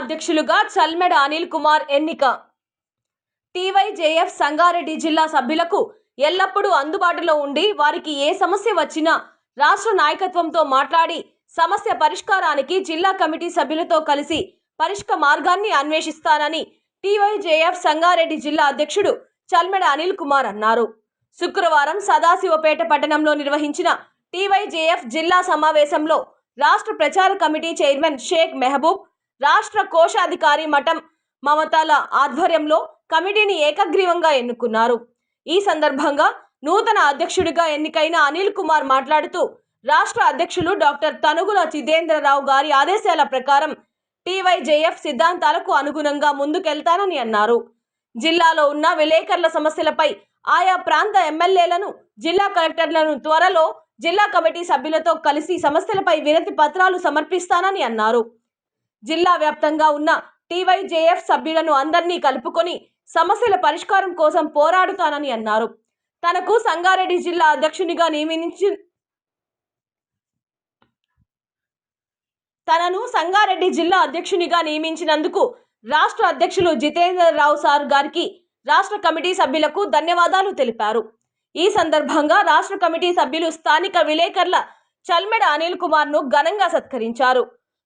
అధ్యక్షులుగా చల్మెడ అనిల్ కుమార్ ఎన్నిక. టీవైజేఎఫ్ సంగారెడ్డి జిల్లా సభ్యులకు ఎల్లప్పుడూ అందుబాటులో ఉండి వారికి ఏ సమస్య వచ్చినా రాష్ట్ర నాయకత్వంతో మాట్లాడి సమస్య పరిష్కారానికి జిల్లా కమిటీ సభ్యులతో కలిసి పరిష్క మార్గాన్ని అన్వేషిస్తానని టీవైజేఎఫ్ సంగారెడ్డి జిల్లా అధ్యక్షుడు చల్మెడ అనిల్ కుమార్ అన్నారు. శుక్రవారం సదాశివపేట పట్టణంలో నిర్వహించిన టీవైజేఎఫ్ జిల్లా సమావేశంలో రాష్ట్ర ప్రచార కమిటీ చైర్మన్ షేక్ మెహబూబ్ రాష్ట్ర కోశాధికారి మఠం మమతాల ఆధ్వర్యంలో కమిటీని ఏకగ్రీవంగా ఎన్నుకున్నారు. ఈ సందర్భంగా నూతన అధ్యక్షుడిగా ఎన్నికైన అనిల్ కుమార్ మాట్లాడుతూ రాష్ట్ర అధ్యక్షులు డాక్టర్ తనుగుల జితేంద్రరావు గారి ఆదేశాల ప్రకారం టీవైజేఎఫ్ సిద్ధాంతాలకు అనుగుణంగా ముందుకెళ్తానని అన్నారు. జిల్లాలో ఉన్న విలేకరుల సమస్యలపై ఆయా ప్రాంత ఎమ్మెల్యేలను జిల్లా కలెక్టర్లను త్వరలో జిల్లా కమిటీ సభ్యులతో కలిసి సమస్యలపై వినతి పత్రాలు సమర్పిస్తానని అన్నారు. జిల్లా వ్యాప్తంగా ఉన్న టీవైజేఎఫ్ సభ్యులను అందరినీ కలుపుకొని సమస్యల పరిష్కారం కోసం పోరాడుతానని అన్నారు. తనకు సంగారెడ్డి జిల్లా అధ్యక్షునిగా నియమించి తనను సంగారెడ్డి జిల్లా అధ్యక్షునిగా నియమించినందుకు రాష్ట్ర అధ్యక్షులు జితేంద్రరావు సార్ గారికి రాష్ట్ర కమిటీ సభ్యులకు ధన్యవాదాలు తెలిపారు. ఈ సందర్భంగా రాష్ట్ర కమిటీ సభ్యులు స్థానిక విలేకరుల చల్మెడ అనిల్ కుమార్ను ఘనంగా సత్కరించారు.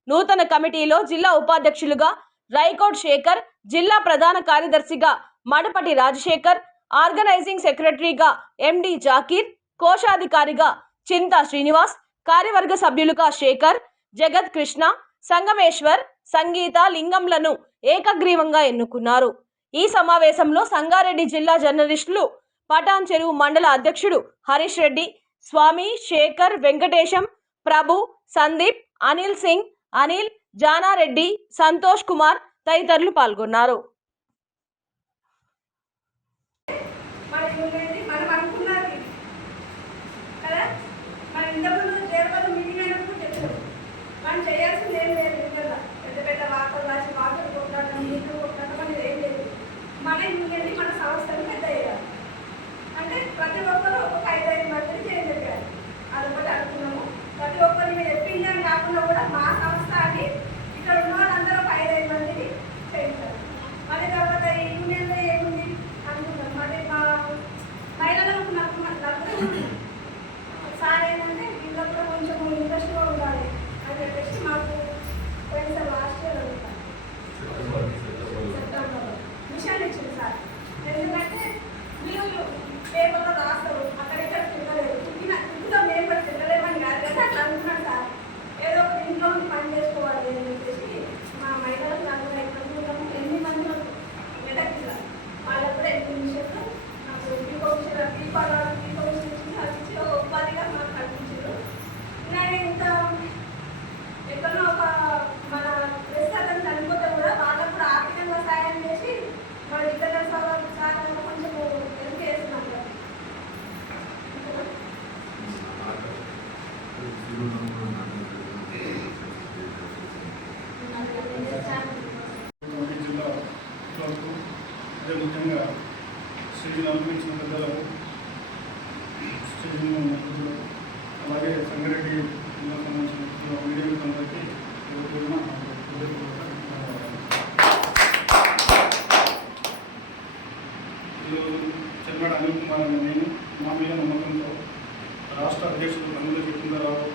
నూతన కమిటీలో జిల్లా ఉపాధ్యక్షులుగా రైకోడ్ శేఖర్ జిల్లా ప్రధాన కార్యదర్శిగా మడపటి రాజశేఖర్ ఆర్గనైజింగ్ సెక్రటరీగా ఎండి జాకీర్ కోశాధికారిగా చింతా శ్రీనివాస్ కార్యవర్గ సభ్యులుగా శేఖర్ జగత్ కృష్ణ సంగమేశ్వర్ సంగీత లింగంలను ఏకగ్రీవంగా ఎన్నుకున్నారు. ఈ సమావేశంలో సంగారెడ్డి జిల్లా జర్నలిస్టులు పటాన్ చెరువు మండల అధ్యక్షుడు హరీష్ రెడ్డి స్వామి శేఖర్ వెంకటేశం ప్రభు సందీప్ అనిల్ సింగ్ అనిల్ జానారెడ్డి సంతోష్ కుమార్ తదితరులు పాల్గొన్నారు. ఎందుకంటే మీరు పేపర్లో రాస్తారు. అక్కడిక్కడ తిరగలేదు. తిరిగిన ఇంట్లో మేము కూడా తిరగలేమని కాదు కదా అట్లా సార్. ఏదో ఒక ఇంట్లో పని చేసుకోవాలి అని చెప్పేసి మా మహిళలకు నలుగురు ఐదు మంది ఉన్నాము ఎనిమిది మంది వాళ్ళకు కూడా ఎనిమిది నిమిషాలు? నాకు స్టేజ్ని అలంకరించిన పెద్దలకు స్టేజ్ పెద్దలు అలాగే సంగారెడ్డి జిల్లా సంబంధించిన మీడియా అందరికీ పేరున ఈరోజు చెన్నడ అనిల్ కుమార్ అనే నేను మా మీద నమ్మకంతో రాష్ట్ర అధ్యక్షులు నందుల జితేంద్రరావు